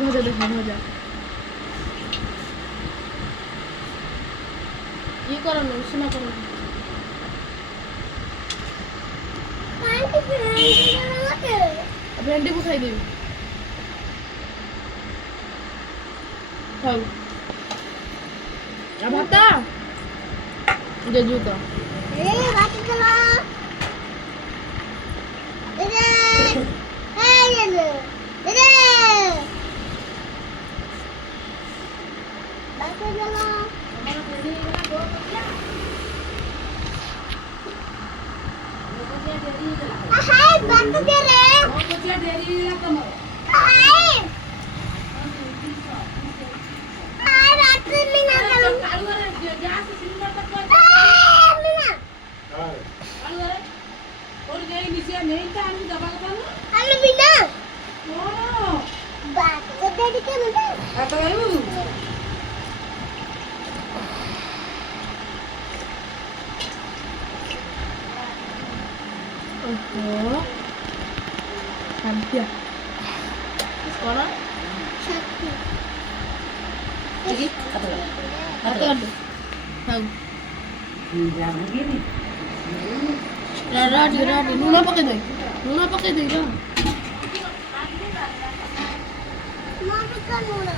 ভজা দেখা ভজা ই করানো শোনা করানো ভেন্ডি খাই দিবি খাও আর ভাতটা দে জুতা ভাত চলো Hampir. Sekolah? Satu. Lagi? Satu lagi. Tahu. Radi. Nuna pakai deh. Nuna pakai deh dong. Mau pakai nuna.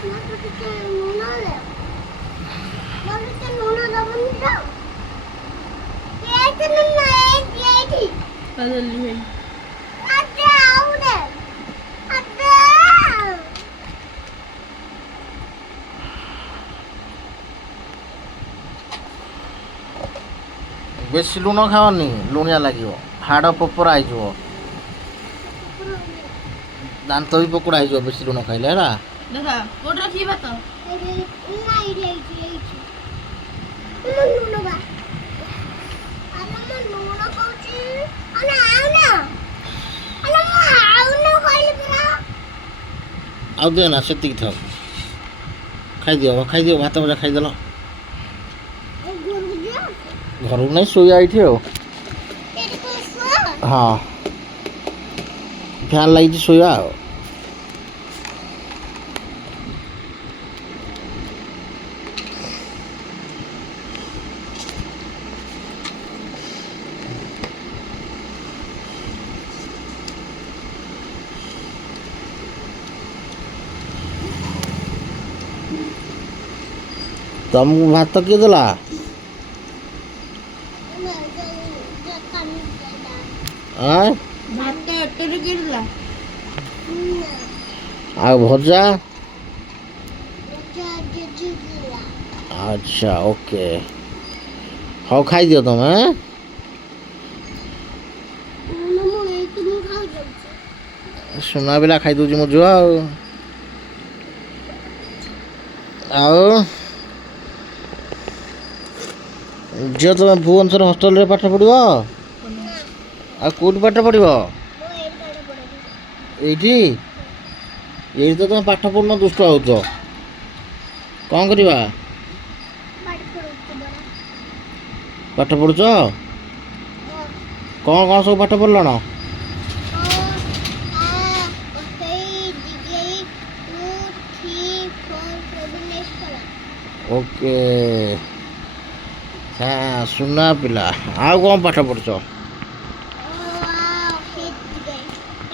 Mau pakai nuna deh. Mau pakai nuna dapat nih. Itu nuna ini. Ada lihat. Ada udah. Ada. বেশি লুণ খাওয়ানি লুণিয়া লাগিব হাড় পোপরা হয়েଯିବ দান্ত ବି ପୋକଡ଼ା ହେଇଯିବ ବେଶୀ ଲୁଣ ଖାଇଲେ ହେଲା ଦେଖା କୋଉଠି ରଖିବା ତ ଆଉ ଦେ ନା ସେତିକି ଥାଉ ଖାଇଦିଅ ଭାତ ଭଜା ଖାଇଦେଲ ଘରକୁ ନାଇଁ ଶୋଇବା ଏଇଠି ଆଉ ହଁ ଫ୍ୟାନ୍ ଲାଗିଛି ଶୋଇବା ଆଉ ତମକୁ ଭାତ କିଏ ଦେଲା ଭାତ ଏତେ କିଣିଲା ଆଉ ଭଜା ଆଚ୍ଛା ଓକେ ହଉ ଖାଇଦିଅ ତମେ ସୁନା ପିଲା ଖାଇଦେଉଛି ମୋ ଝିଅ ଆଉ ଝିଅ ତମେ ଭୁବନେଶ୍ୱର ହଷ୍ଟେଲରେ ପାଠ ପଢ଼ିବ ଆଉ କେଉଁଠି ପାଠ ପଢ଼ିବ ଏଇଠି ଏଇଠି ତ ତମେ ପାଠ ପଢ଼ୁନ ଦୁଷ୍ଟ ହେଉଛ କ'ଣ କରିବା ପାଠ ପଢ଼ୁଛ କ'ଣ ସବୁ ପାଠ ପଢ଼ିଲଣ ଓକେ হ্যাঁ ସୁନା ପିଲା ଆଉ କ'ଣ ପାଠ ପଢ଼ୁଛ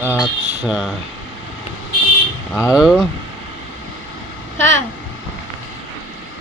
ଆଚ୍ଛା ଆଉ ଖା